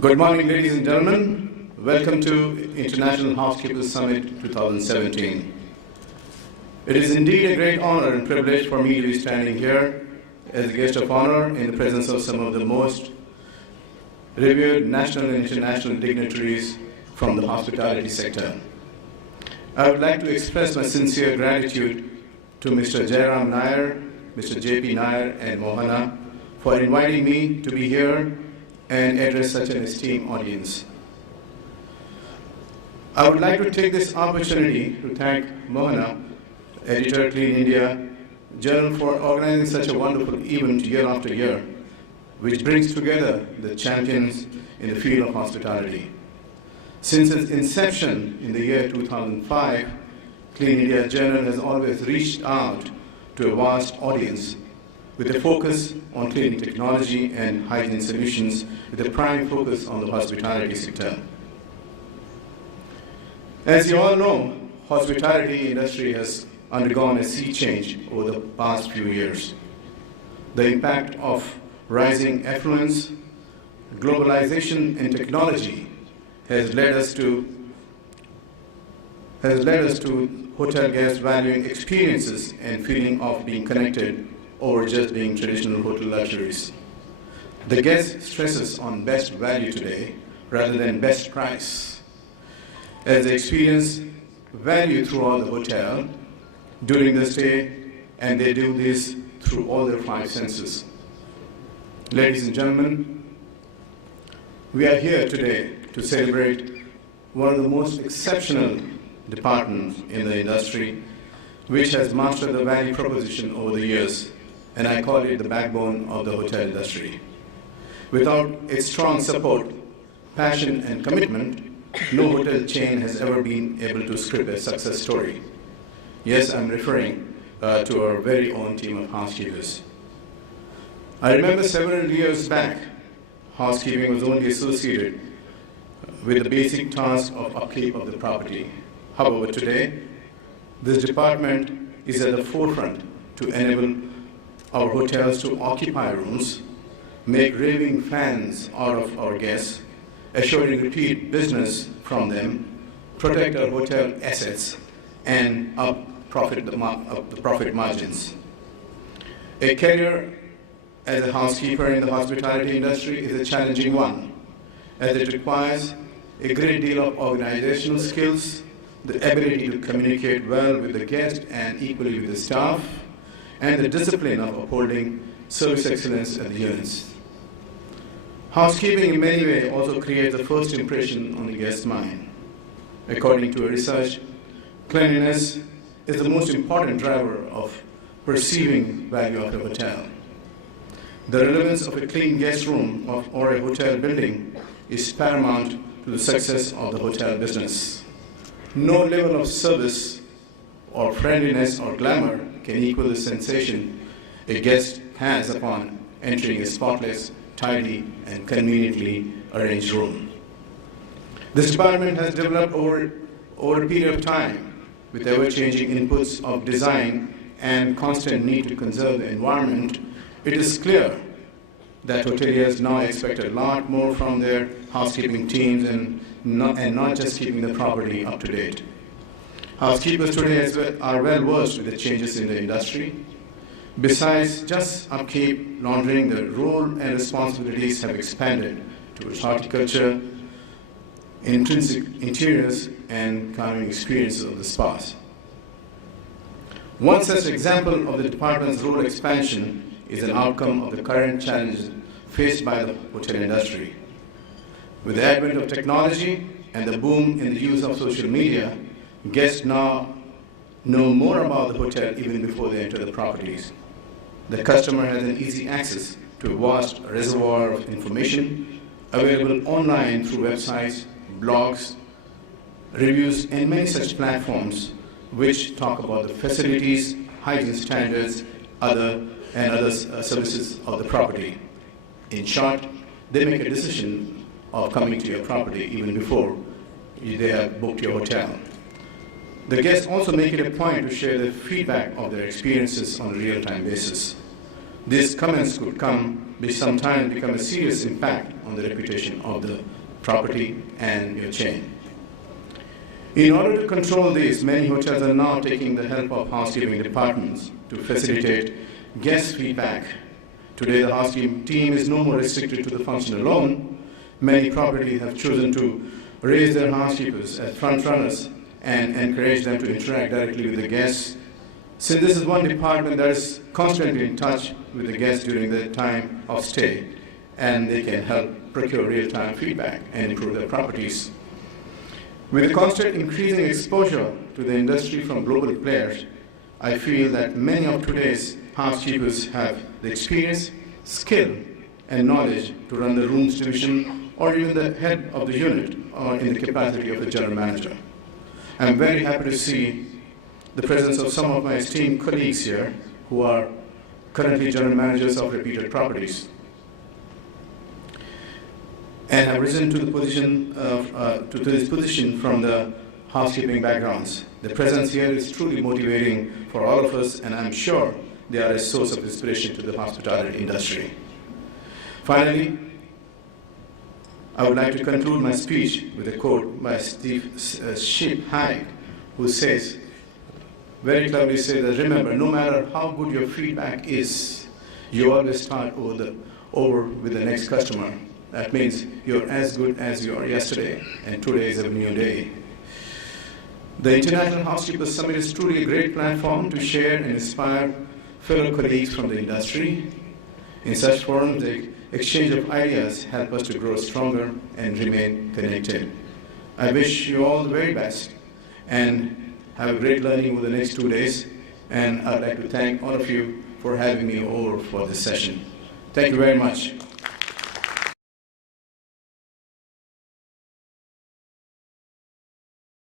Good morning, ladies and gentlemen. Welcome to International Housekeepers Summit 2017. It is indeed a great honor and privilege for me to be standing here as a guest of honor in the presence of some of the most revered national and international dignitaries from the hospitality sector. I would like to express my sincere gratitude to Mr. Jairam Nair, Mr. J.P. Nair, and Mohana for inviting me to be here and address such an esteemed audience. I would like to take this opportunity to thank Mohana, editor Clean India Journal, for organizing such a wonderful event year after year, which brings together the champions in the field of hospitality. Since its inception in the year 2005, Clean India Journal has always reached out to a vast audience with a focus on cleaning technology and hygiene solutions, with a prime focus on the hospitality sector. As you all know, hospitality industry has undergone a sea change over the past few years. The impact of rising affluence, globalization, and technology has led us to hotel guests valuing experiences and feeling of being connected over just being traditional hotel luxuries. The guest stresses on best value today rather than best price, as they experience value throughout the hotel during the stay, and they do this through all their five senses. Ladies and gentlemen, we are here today to celebrate one of the most exceptional departments in the industry, which has mastered the value proposition over the years, and I call it the backbone of the hotel industry. Without its strong support, passion, and commitment, no hotel chain has ever been able to script a success story. Yes, I'm referring to our very own team of housekeepers. I remember several years back, housekeeping was only associated with the basic task of upkeep of the property. However, today, this department is at the forefront to enable our hotels to occupy rooms, make raving fans out of our guests, assuring repeat business from them, protect our hotel assets, and up the profit margins. A career as a housekeeper in the hospitality industry is a challenging one, as it requires a great deal of organizational skills, the ability to communicate well with the guest and equally with the staff, and the discipline of upholding service excellence at the units. Housekeeping in many ways also creates the first impression on the guest's mind. According to a research, cleanliness is the most important driver of perceiving value of a hotel. The relevance of a clean guest room or a hotel building is paramount to the success of the hotel business. No level of service or friendliness or glamour can equal the sensation a guest has upon entering a spotless, tidy, and conveniently arranged room. This department has developed over a period of time with ever-changing inputs of design and constant need to conserve the environment. It is clear that hoteliers now expect a lot more from their housekeeping teams and not just keeping the property up to date. Housekeepers today are well versed with the changes in the industry. Besides just upkeep, laundering, the role and responsibilities have expanded towards horticulture, intrinsic interiors, and calming experiences of the spas. One such example of the department's role expansion is an outcome of the current challenges faced by the hotel industry. With the advent of technology and the boom in the use of social media, guests now know more about the hotel even before they enter the properties. The customer has an easy access to a vast reservoir of information available online through websites, blogs, reviews, and many such platforms which talk about the facilities, hygiene standards, other services of the property. In short, they make a decision of coming to your property even before they have booked your hotel. The guests also make it a point to share their feedback of their experiences on a real-time basis. These comments could sometimes become a serious impact on the reputation of the property and your chain. In order to control this, many hotels are now taking the help of housekeeping departments to facilitate guest feedback. Today, the housekeeping team is no more restricted to the function alone. Many properties have chosen to raise their housekeepers as front runners and encourage them to interact directly with the guests. Since this is one department that is constantly in touch with the guests during their time of stay, and they can help procure real-time feedback and improve their properties. With the constant increasing exposure to the industry from global players, I feel that many of today's housekeepers have the experience, skill, and knowledge to run the rooms division or even the head of the unit or in the capacity of the general manager. I'm very happy to see the presence of some of my esteemed colleagues here who are currently general managers of repeated properties and have risen to the position to this position from the housekeeping backgrounds. The presence here is truly motivating for all of us, and I'm sure they are a source of inspiration to the hospitality industry. Finally, I would like to conclude my speech with a quote by Steve Hayek, who says, very cleverly says that, remember, no matter how good your feedback is, you always start over with the next customer. That means you're as good as you are yesterday, and today is a new day. The International Housekeepers Summit is truly a great platform to share and inspire fellow colleagues from the industry. In such forums, the exchange of ideas help us to grow stronger and remain connected. I wish you all the very best and have a great learning over the next 2 days. And I'd like to thank all of you for having me over for this session. Thank you very much.